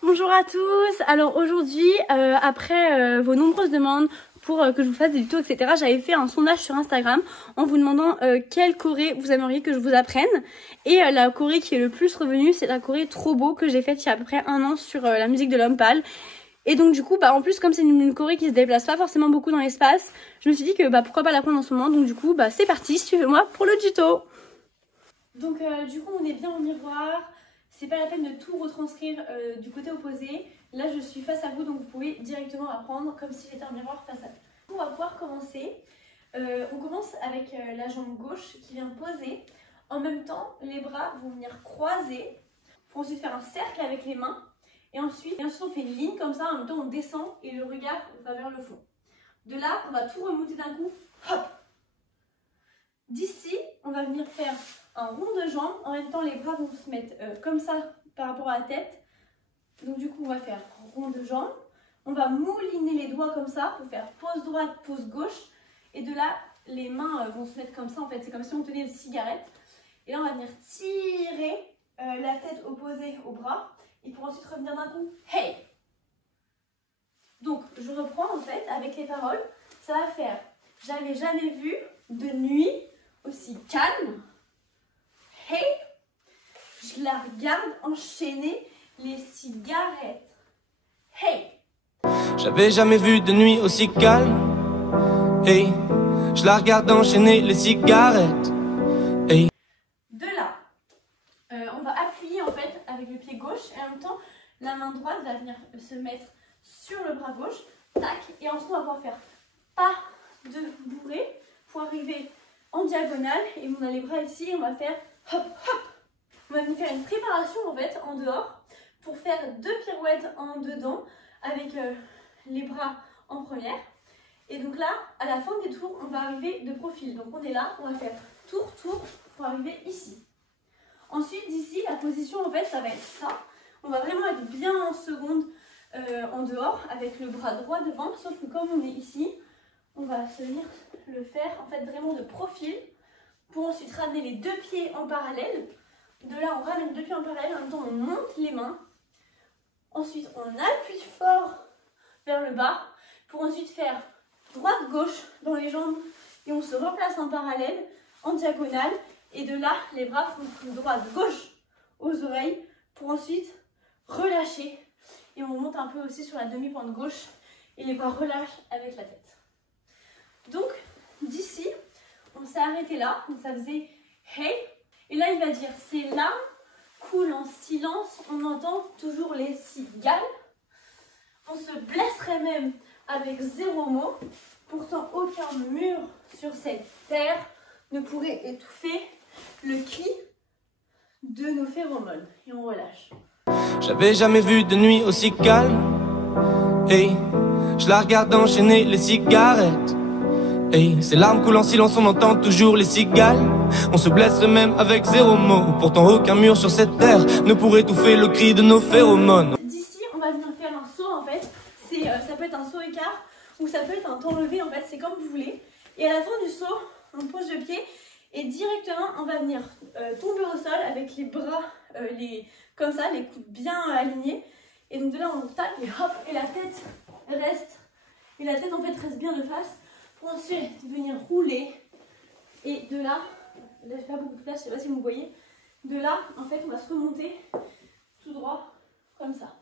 Bonjour à tous. Alors aujourd'hui, après vos nombreuses demandes pour que je vous fasse des tutos, etc., j'avais fait un sondage sur Instagram en vous demandant quelle choré vous aimeriez que je vous apprenne. Et la choré qui est le plus revenue, c'est la choré Trop Beau que j'ai faite il y a à peu près un an sur la musique de l'homme pâle. Et donc du coup, en plus comme c'est une choré qui se déplace pas forcément beaucoup dans l'espace, je me suis dit que pourquoi pas l'apprendre en ce moment. Donc du coup, c'est parti, suivez-moi pour le tuto. Donc du coup, on est bien au miroir. C'est pas la peine de tout retranscrire du côté opposé. Là, je suis face à vous, donc vous pouvez directement apprendre comme si j'étais un miroir face à vous. On va pouvoir commencer. On commence avec la jambe gauche qui vient poser. En même temps, les bras vont venir croiser pour ensuite faire un cercle avec les mains. Et ensuite on fait une ligne comme ça. En même temps, on descend et le regard va vers le fond. De là, on va tout remonter d'un coup. Hop! D'ici, on va venir faire un rond de jambes. En même temps, les bras vont se mettre comme ça par rapport à la tête. Donc du coup, on va faire rond de jambes. On va mouliner les doigts comme ça pour faire pose droite, pose gauche. Et de là, les mains vont se mettre comme ça. En fait, c'est comme si on tenait une cigarette. Et là, on va venir tirer la tête opposée au bras. Et pour ensuite revenir d'un coup, hey! Donc, je reprends en fait avec les paroles. Ça va faire, j'avais jamais vu de nuit aussi calme. Hey! Je la regarde enchaîner les cigarettes. Hey! J'avais jamais vu de nuit aussi calme. Hey! Je la regarde enchaîner les cigarettes. Hey! De là, on va appuyer en fait avec le pied gauche et en même temps, la main droite va venir se mettre sur le bras gauche. Tac! Et ensuite, on va pouvoir faire pas de bourrée pour arriver en diagonale. Et on a les bras ici, on va faire hop hop. On va venir faire une préparation en fait en dehors pour faire 2 pirouettes en dedans avec les bras en première. Et donc là, à la fin des tours, on va arriver de profil. Donc on est là, on va faire tour, tour pour arriver ici. Ensuite, d'ici, la position en fait, ça va être ça. On va vraiment être bien en seconde en dehors avec le bras droit devant. Sauf que comme on est ici, on va se venir le faire en fait vraiment de profil pour ensuite ramener les 2 pieds en parallèle. De là, on ramène 2 pieds en parallèle, en même temps on monte les mains. Ensuite, on appuie fort vers le bas pour ensuite faire droite-gauche dans les jambes et on se replace en parallèle, en diagonale. Et de là, les bras font droite-gauche aux oreilles pour ensuite relâcher. Et on monte un peu aussi sur la demi-pointe gauche et les bras relâchent avec la tête. Donc, d'ici, on s'est arrêté là, donc ça faisait hey. Et là, il va dire ces larmes coulent en silence, on entend toujours les cigales. On se blesserait même avec 0 mot. Pourtant, aucun mur sur cette terre ne pourrait étouffer le cri de nos phéromones. Et on relâche. J'avais jamais vu de nuit aussi calme. Hey, je la regarde enchaîner les cigarettes. Hey, ces larmes coulent en silence, on entend toujours les cigales. On se blesserait même avec 0 mot. Pourtant aucun mur sur cette terre ne pourrait étouffer le cri de nos phéromones. D'ici, on va venir faire un saut en fait. Ça peut être un saut écart ou ça peut être un temps levé en fait, c'est comme vous voulez. Et à la fin du saut, on pose le pied et directement on va venir tomber au sol avec les bras comme ça, les coudes bien alignés. Et donc de là on tape et hop, et la tête reste. Et la tête en fait reste bien de face. Pour ensuite venir rouler et de là j'ai pas beaucoup de place, je sais pas si vous voyez, de là en fait on va se remonter tout droit comme ça.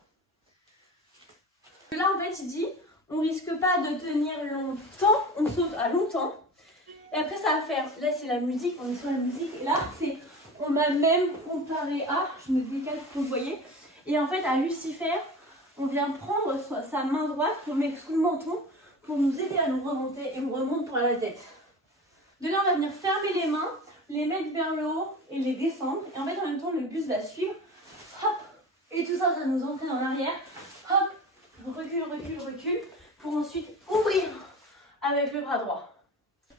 De là en fait il dit on risque pas de tenir longtemps, on saute à longtemps et après ça va faire, là c'est la musique, on est sur la musique et là c'est, on m'a même comparé à, je me décale pour que vous voyez, et en fait à Lucifer on vient prendre sa main droite qu'on met sous le menton pour nous aider à nous remonter et on remonte par la tête. De là, on va venir fermer les mains, les mettre vers le haut et les descendre. Et en fait, en même temps, le bus va suivre. Hop! Et tout ça, ça nous entraîne en arrière. Hop! Recule, recule, recule. Pour ensuite ouvrir avec le bras droit.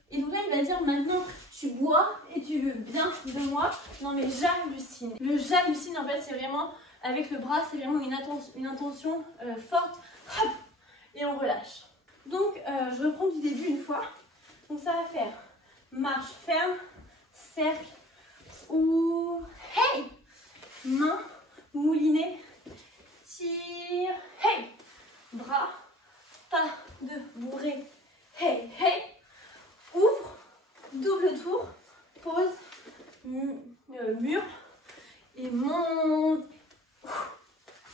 Et donc là, il va dire maintenant, tu bois et tu veux bien de moi. Non, mais j'hallucine. Le j'hallucine, en fait, c'est vraiment, avec le bras, c'est vraiment une intention forte. Hop! Et on relâche. Donc, je reprends du début une fois. Donc, ça va faire marche ferme, cercle, ou hey! Main moulinée, tire.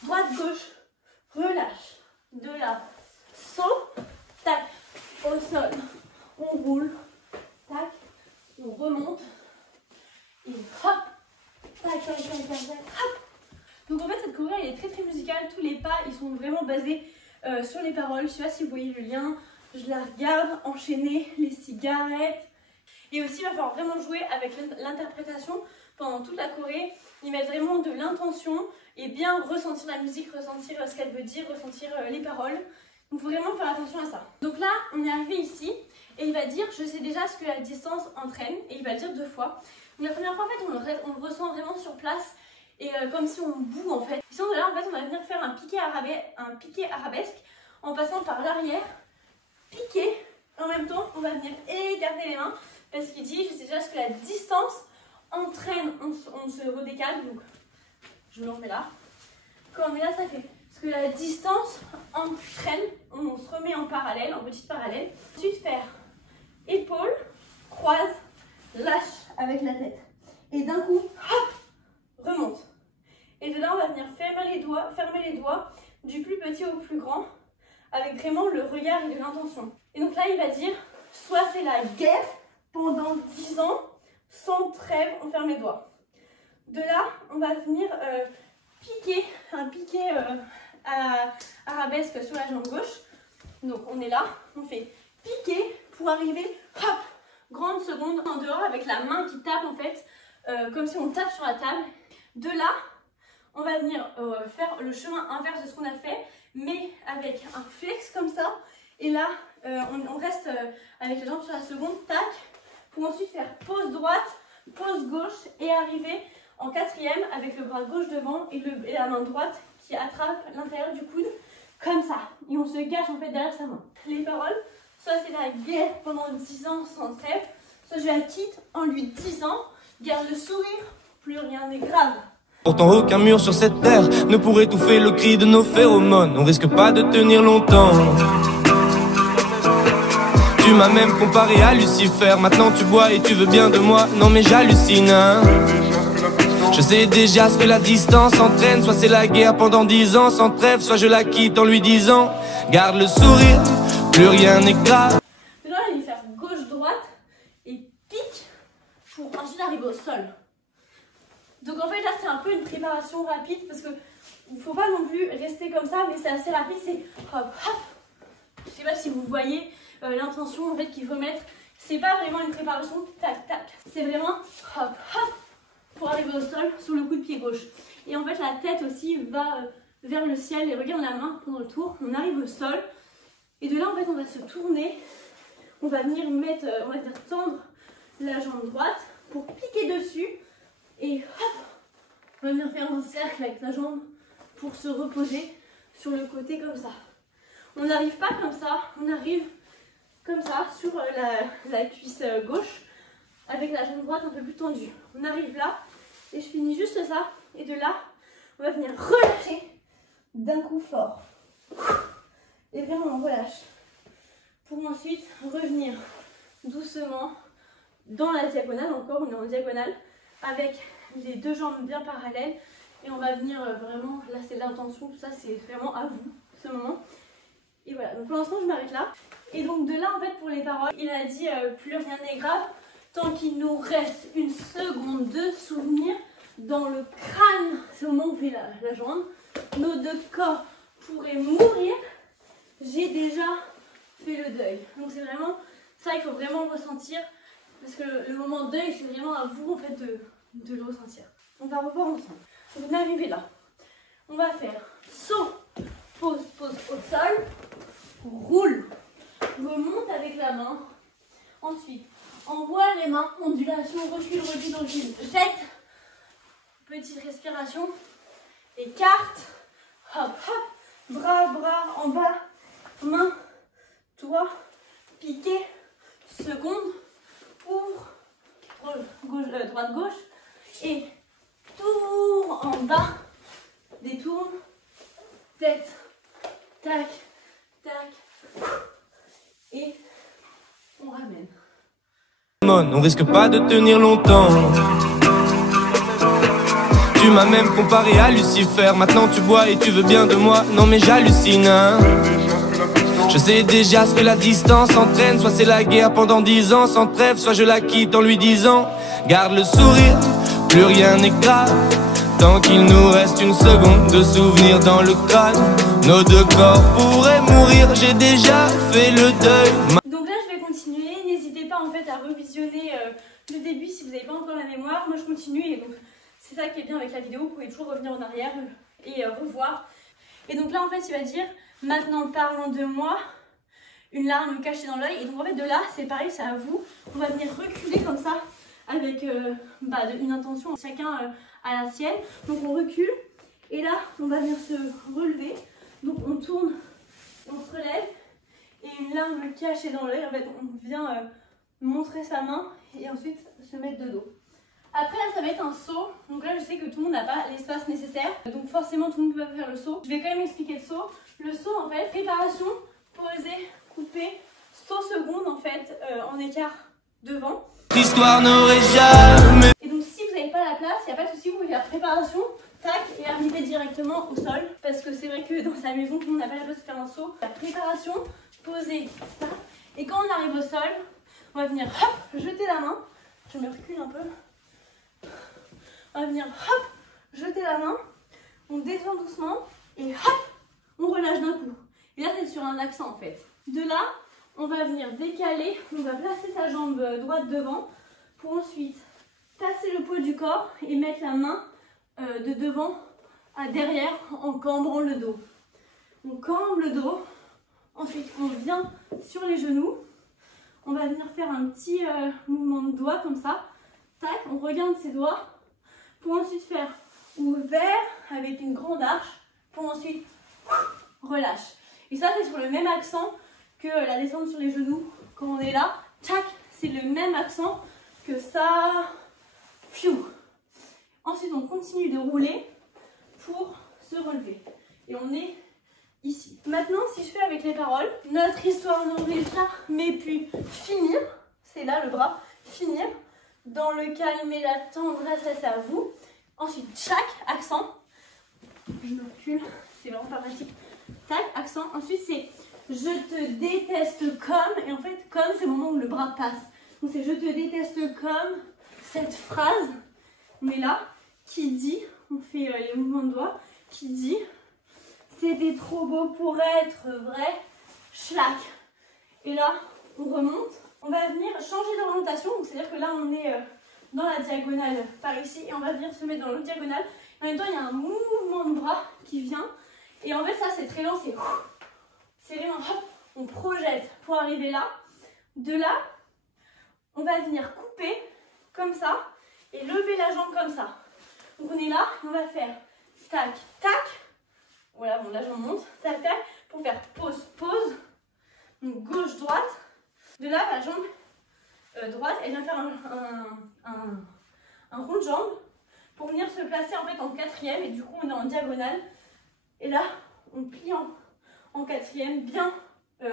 droite, gauche, relâche. De là, saut, tac, au sol, on roule, tac, on remonte, et hop, tac, tac, tac, tac, tac, hop. Donc en fait cette choré elle est très très musicale, tous les pas ils sont vraiment basés sur les paroles. Je sais pas si vous voyez le lien, je la regarde, enchaîner les cigarettes. Et aussi il va falloir vraiment jouer avec l'interprétation pendant toute la choré, y mettre vraiment de l'intention et bien ressentir la musique, ressentir ce qu'elle veut dire, ressentir les paroles. Donc il faut vraiment faire attention à ça. Donc là on est arrivé ici et il va dire je sais déjà ce que la distance entraîne, et il va le dire 2 fois. Donc la première fois en fait on le ressent vraiment sur place et comme si on boue en fait. Sinon de là en fait on va venir faire un piqué arabesque en passant par l'arrière, piquer, en même temps on va venir écarter les mains parce qu'il dit je sais déjà ce que la distance entraîne, on se redécale, donc je me remets là. Quand on est là ça fait ce que la distance entraîne, on se remet en parallèle, en petite parallèle. Ensuite faire épaule, croise, lâche avec la tête et d'un coup hop, remonte. Et de là on va venir fermer les doigts du plus petit au plus grand avec vraiment le regard et de l'intention. Et donc là il va dire soit c'est la guerre pendant 10 ans sans trêve, on ferme les doigts. De là on va venir piquer, un piqué arabesque sur la jambe gauche. Donc on est là, on fait piquer pour arriver hop, grande seconde en dehors avec la main qui tape en fait comme si on tape sur la table. De là on va venir faire le chemin inverse de ce qu'on a fait, mais avec un flex comme ça. Et là, on reste avec les jambes sur la seconde, tac, pour ensuite faire pause droite, pause gauche et arriver en 4e avec le bras gauche devant et la main droite qui attrape l'intérieur du coude, comme ça. Et on se cache en fait derrière sa main. Les paroles, soit c'est la guerre pendant 10 ans sans trêve, soit je la quitte en lui disant, garde le sourire, plus rien n'est grave. Pourtant aucun mur sur cette terre ne pourrait étouffer le cri de nos phéromones. On risque pas de tenir longtemps. Tu m'as même comparé à Lucifer. Maintenant tu bois et tu veux bien de moi. Non mais j'hallucine hein. Je sais déjà ce que la distance entraîne. Soit c'est la guerre pendant 10 ans sans trêve, soit je la quitte en lui disant garde le sourire, plus rien n'est grave. Là il va faire gauche-droite et pique pour ensuite arriver au sol. Donc en fait là c'est un peu une préparation rapide parce que il ne faut pas non plus rester comme ça, mais c'est assez rapide, c'est hop hop. Je sais pas si vous voyez l'intention en fait qu'il faut mettre. C'est pas vraiment une préparation tac tac, c'est vraiment hop hop pour arriver au sol sous le coup de pied gauche. Et en fait la tête aussi va vers le ciel et regarde la main pendant le tour. On arrive au sol et de là en fait on va se tourner, on va venir mettre, on va venir tendre la jambe droite pour piquer dessus. Et hop, on va venir faire un cercle avec la jambe pour se reposer sur le côté comme ça. On n'arrive pas comme ça, on arrive comme ça sur la cuisse gauche avec la jambe droite un peu plus tendue. On arrive là et je finis juste ça. Et de là, on va venir relâcher d'un coup fort. Et vraiment on relâche. Pour ensuite revenir doucement dans la diagonale. Encore on est en diagonale. Avec les 2 jambes bien parallèles et on va venir vraiment, là c'est l'intention, tout ça c'est vraiment à vous ce moment. Et voilà, donc pour l'instant je m'arrête là. Et donc de là en fait pour les paroles, il a dit plus rien n'est grave tant qu'il nous reste une seconde de souvenir dans le crâne. C'est au moment où on fait la jambe, nos 2 corps pourraient mourir, j'ai déjà fait le deuil. Donc c'est vraiment ça, il faut vraiment le ressentir. Parce que le moment de deuil, c'est vraiment à vous en fait de le ressentir. On va revoir ensemble. Donc on est arrivé là. On va faire saut, pause, pause au sol, roule, remonte avec la main. Ensuite, envoie les mains, ondulation, recule, recule, recule, jette. Petite respiration, écarte, hop, hop, bras, bras en bas, main, doigt, piqué, seconde. Ouvre, droite, gauche, et tour en bas, détourne, tête, tac, tac, et on ramène. On risque pas de tenir longtemps. Tu m'as même comparé à Lucifer. Maintenant tu bois et tu veux bien de moi. Non mais j'hallucine hein. Je sais déjà ce que la distance entraîne. Soit c'est la guerre pendant 10 ans sans trêve, soit je la quitte en lui disant garde le sourire, plus rien n'est grave. Tant qu'il nous reste une seconde de souvenir dans le crâne, nos deux corps pourraient mourir, j'ai déjà fait le deuil. Donc là je vais continuer, n'hésitez pas en fait à revisionner le début si vous n'avez pas encore la mémoire. Moi je continue et donc c'est ça qui est bien avec la vidéo, vous pouvez toujours revenir en arrière et revoir. Et donc là en fait il va dire maintenant parlons de moi, une larme cachée dans l'œil. Et donc en fait de là c'est pareil, c'est à vous, on va venir reculer comme ça avec une intention chacun à la sienne. Donc on recule et là on va venir se relever, donc on tourne, on se relève et une larme cachée dans l'œil. En fait on vient montrer sa main et ensuite se mettre de dos. Après là ça va être un saut, donc là je sais que tout le monde n'a pas l'espace nécessaire, donc forcément tout le monde ne peut pas faire le saut. Je vais quand même expliquer le saut. Le saut en fait, préparation, poser, couper, saut seconde en fait en écart devant. L'histoire n'aurait jamais. Et donc si vous n'avez pas la place, il n'y a pas de souci, vous pouvez faire préparation, tac, et arriver directement au sol. Parce que c'est vrai que dans sa maison, tout le monde n'a pas la place de faire un saut. La préparation, poser, tac. Et quand on arrive au sol, on va venir hop, jeter la main. Je me recule un peu. On va venir hop, jeter la main. On descend doucement et hop, on relâche d'un coup. Et là c'est sur un accent en fait. De là, on va venir décaler, on va placer sa jambe droite devant pour ensuite passer le poids du corps et mettre la main de devant à derrière en cambrant le dos. On cambre le dos, ensuite on vient sur les genoux, on va venir faire un petit mouvement de doigts comme ça, tac, on regarde ses doigts pour ensuite faire ouvert avec une grande arche pour ensuite relâche. Et ça c'est sur le même accent que la descente sur les genoux quand on est là, tac, c'est le même accent que ça. Pfiou. Ensuite on continue de rouler pour se relever et on est ici. Maintenant si je fais avec les paroles, notre histoire n'aurait jamais pu finir, c'est là le bras, finir dans le calme et la tendresse, c'est à vous. Ensuite chaque accent, je me recule, c'est vraiment pas pratique, tac, accent, ensuite c'est je te déteste comme, et en fait comme c'est le moment où le bras passe. Donc c'est je te déteste comme, cette phrase, on est là, qui dit, on fait les mouvements de doigts, qui dit c'était trop beau pour être vrai, schlac. Et là on remonte, on va venir changer d'orientation, donc c'est à dire que là on est dans la diagonale par ici et on va venir se mettre dans l'autre diagonale. En même temps il y a un mouvement de bras qui vient et en fait ça c'est très lent, c'est lent, hop, on projette pour arriver là. De là, on va venir couper comme ça et lever la jambe comme ça. Donc on est là, on va faire tac, tac. Voilà, bon la jambe monte, tac, tac, pour faire pause, pause. Donc gauche, droite. De là, la jambe droite, elle vient faire un rond de jambe pour venir se placer en fait en quatrième et du coup on est en diagonale. Et là, on plie en quatrième, bien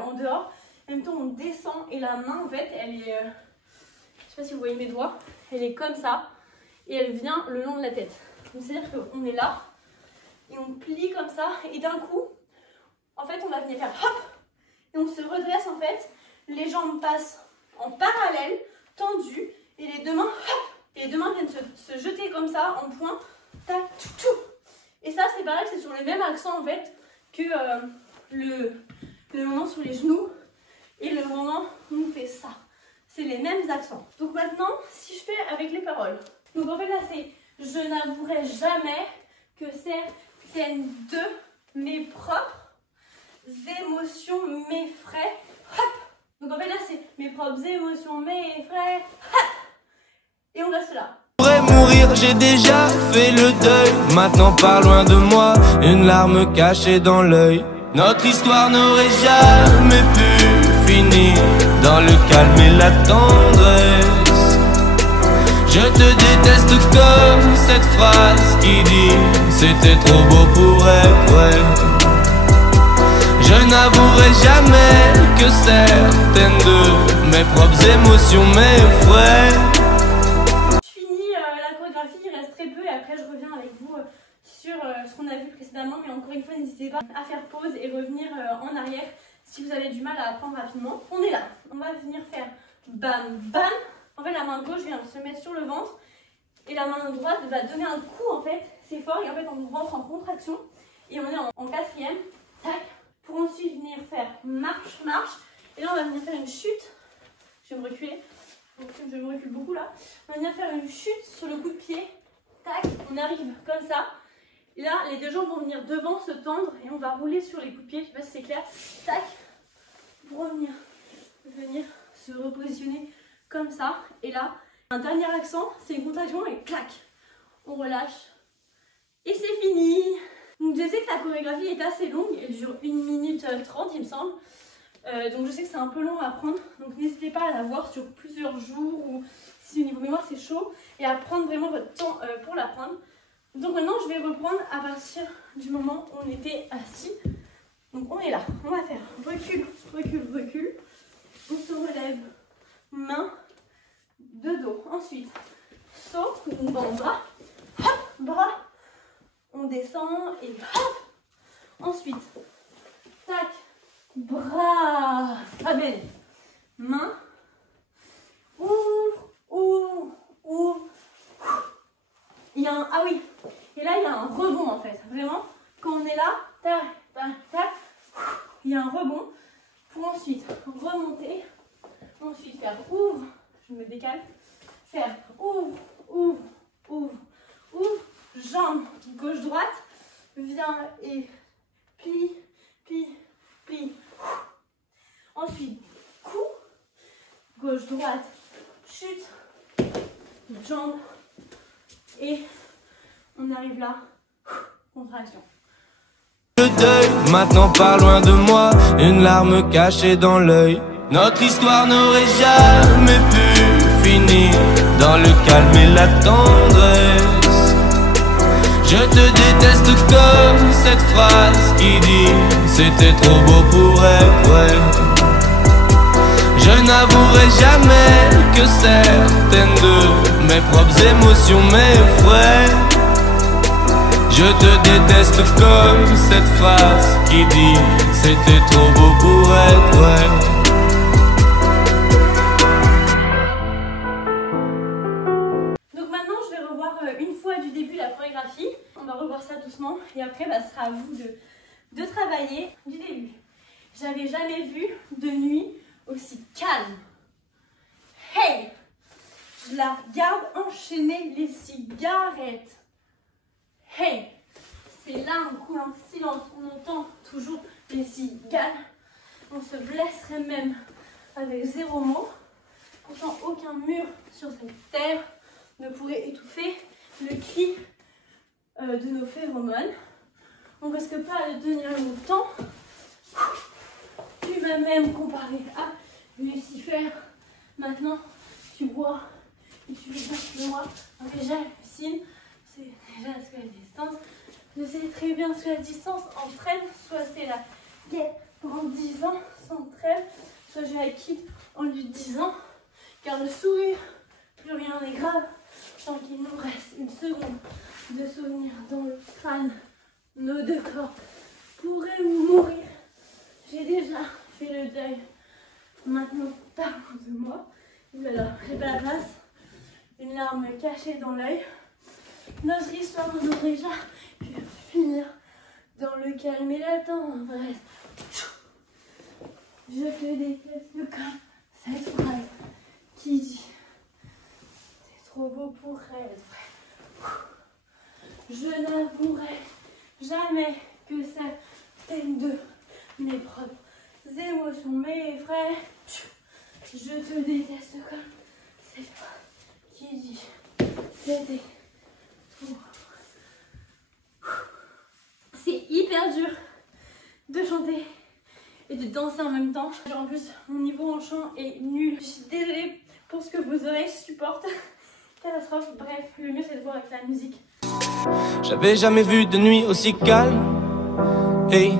en dehors. En même temps, on descend et la main, en fait, elle est... je sais pas si vous voyez mes doigts. Elle est comme ça et elle vient le long de la tête. Donc, c'est-à-dire qu'on est là et on plie comme ça. Et d'un coup, en fait, on va venir faire hop et on se redresse, en fait. Les jambes passent en parallèle, tendues. Et les deux mains, hop, et les deux mains viennent se jeter comme ça, en point. Tac, tout, tout. Et ça, c'est pareil, c'est sur le même accent, en fait, que le moment sur les genoux et le moment où on fait ça. C'est les mêmes accents. Donc maintenant, si je fais avec les paroles. Donc en fait là, c'est je n'avouerai jamais que certaines de mes propres émotions m'effraient. Donc en fait là, c'est mes propres émotions m'effraient. Et on reste là. Pourrais mourir, j'ai déjà fait le deuil. Maintenant pars loin de moi, une larme cachée dans l'œil. Notre histoire n'aurait jamais pu finir dans le calme et la tendresse. Je te déteste comme cette phrase qui dit c'était trop beau pour être vrai. Je n'avouerai jamais que certaines de mes propres émotions m'effraient. Je finis la chorégraphie, il reste très peu et après je reviens avec vous. sur ce qu'on a vu précédemment, mais encore une fois, n'hésitez pas à faire pause et revenir en arrière si vous avez du mal à apprendre rapidement. On est là, on va venir faire bam bam. En fait, la main gauche vient se mettre sur le ventre et la main droite va donner un coup, en fait, c'est fort, et en fait on rentre en contraction et on est en quatrième, tac, pour ensuite venir faire marche, marche, et là on va venir faire une chute. Je vais me reculer, je me recule beaucoup là. On va venir faire une chute sur le coup de pied, tac, on arrive comme ça. Et là, les deux jambes vont venir devant, se tendre, et on va rouler sur les coups de pied, je sais pas si c'est clair, tac, pour venir se repositionner comme ça. Et là, un dernier accent, c'est une contraction et clac, on relâche. Et c'est fini. Donc je sais que la chorégraphie est assez longue, elle dure 1 minute 30 il me semble. Donc je sais que c'est un peu long à apprendre, donc n'hésitez pas à la voir sur plusieurs jours ou si au niveau mémoire c'est chaud, et à prendre vraiment votre temps pour l'apprendre. Donc maintenant je vais reprendre à partir du moment où on était assis. Donc on est là, on va faire recul, recul, recul. On se relève, main, de dos. Ensuite, saut, on va en bas, hop, bras, on descend et hop. Ensuite, tac, bras, pas belle, main, ouvre, ouvre, ouvre. Il y a un, ah oui, et là il y a un rebond en fait, vraiment, quand on est là, tac, tac, tac, il y a un rebond pour ensuite remonter, ensuite faire ouvre, je me décale, faire ouvre, ouvre, ouvre, ouvre, jambe gauche-droite, viens et plie, plie, plie. Ensuite, coup, gauche-droite, chute, jambe, et on arrive là, contraction. Le deuil, maintenant pas loin de moi, une larme cachée dans l'œil. Notre histoire n'aurait jamais pu finir dans le calme et la tendresse. Je te déteste comme cette phrase qui dit c'était trop beau pour être vrai. Je n'avouerai jamais que certaines de mes propres émotions m'effraient. Je te déteste comme cette phrase qui dit c'était trop beau pour être vrai. Une fois du début la chorégraphie, on va revoir ça doucement et après bah, ce sera à vous de travailler du début. J'avais jamais vu de nuit aussi calme. Hey! Je la regarde enchaîner les cigarettes. Hey! C'est là, on coule en silence, on entend toujours les cigales. On se blesserait même avec 0 mot. Pourtant aucun mur sur cette terre ne pourrait étouffer le cri de nos phéromones. On risque pas de tenir longtemps. Tu vas même comparer à Lucifer. Maintenant, tu bois et tu viens de moi. Déjà, Lucine, c'est déjà ce que la distance. Je sais très bien ce que la distance entraîne. Soit c'est la guerre pendant 10 ans sans trêve, soit je la quitte en lui disant, car le sourire, plus rien n'est grave. Tant qu'il nous reste une seconde de souvenir dans le crâne, nos deux corps pourraient mourir. J'ai déjà fait le deuil. Maintenant, parle de moi. Voilà, j'ai pas la place. Une larme cachée dans l'œil. Notre histoire n'aurait déjà pu finir dans le calme et la tendresse. Je te déteste comme cette phrase qui dit trop beau pour être vrai. Je n'avouerai jamais que certaines de mes propres émotions m'effraient. Je te déteste comme cette phrase qui dit c'était trop. C'est hyper dur de chanter et de danser en même temps. En plus, mon niveau en chant est nul. Je suis désolée pour ce que vos oreilles supportent. Catastrophe, bref, le mieux c'est de voir avec la musique. J'avais jamais vu de nuit aussi calme. Hey,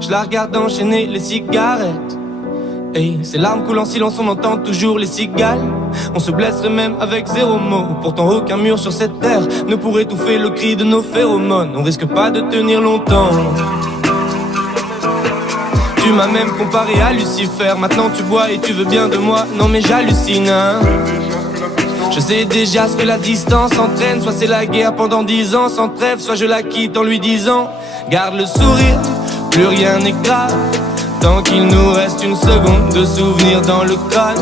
je la regarde enchaîner les cigarettes. Hey, ces larmes coulent en silence, on entend toujours les cigales. On se blesserait même avec 0 mot. Pourtant aucun mur sur cette terre ne pourrait étouffer le cri de nos phéromones. On risque pas de tenir longtemps. Tu m'as même comparé à Lucifer. Maintenant tu bois et tu veux bien de moi. Non mais j'hallucine, hein. Je sais déjà ce que la distance entraîne. Soit c'est la guerre pendant 10 ans sans trêve, soit je la quitte en lui disant garde le sourire, plus rien n'est grave. Tant qu'il nous reste une seconde de souvenir dans le crâne,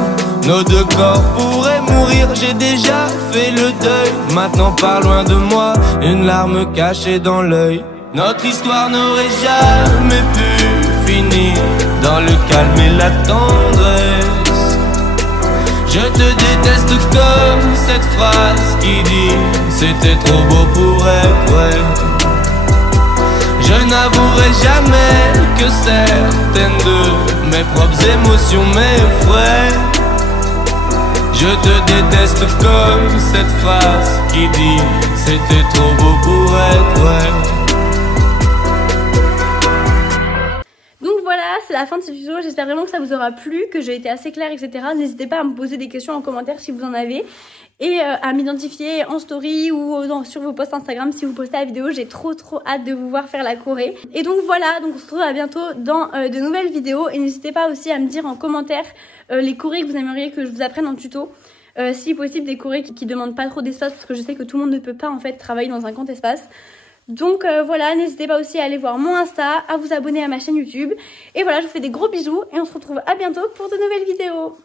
nos 2 corps pourraient mourir. J'ai déjà fait le deuil, maintenant pars loin de moi, une larme cachée dans l'œil. Notre histoire n'aurait jamais pu finir dans le calme et la tendresse. Je te déteste comme cette phrase qui dit c'était trop beau pour être vrai. Je n'avouerai jamais que certaines de mes propres émotions m'effraient. Je te déteste comme cette phrase qui dit c'était trop beau pour être vrai. Donc voilà, c'est la fin de ce tuto. J'espère vraiment que ça vous aura plu, que j'ai été assez claire, etc. N'hésitez pas à me poser des questions en commentaire si vous en avez. Et à m'identifier en story ou sur vos posts Instagram si vous postez la vidéo. J'ai trop hâte de vous voir faire la choré. Et donc voilà, donc on se retrouve à bientôt dans de nouvelles vidéos. Et n'hésitez pas aussi à me dire en commentaire les chorés que vous aimeriez que je vous apprenne en tuto. Si possible des chorés qui demandent pas trop d'espace, parce que je sais que tout le monde ne peut pas en fait travailler dans un grand espace. Donc voilà, n'hésitez pas aussi à aller voir mon Insta, à vous abonner à ma chaîne YouTube. Et voilà, je vous fais des gros bisous et on se retrouve à bientôt pour de nouvelles vidéos.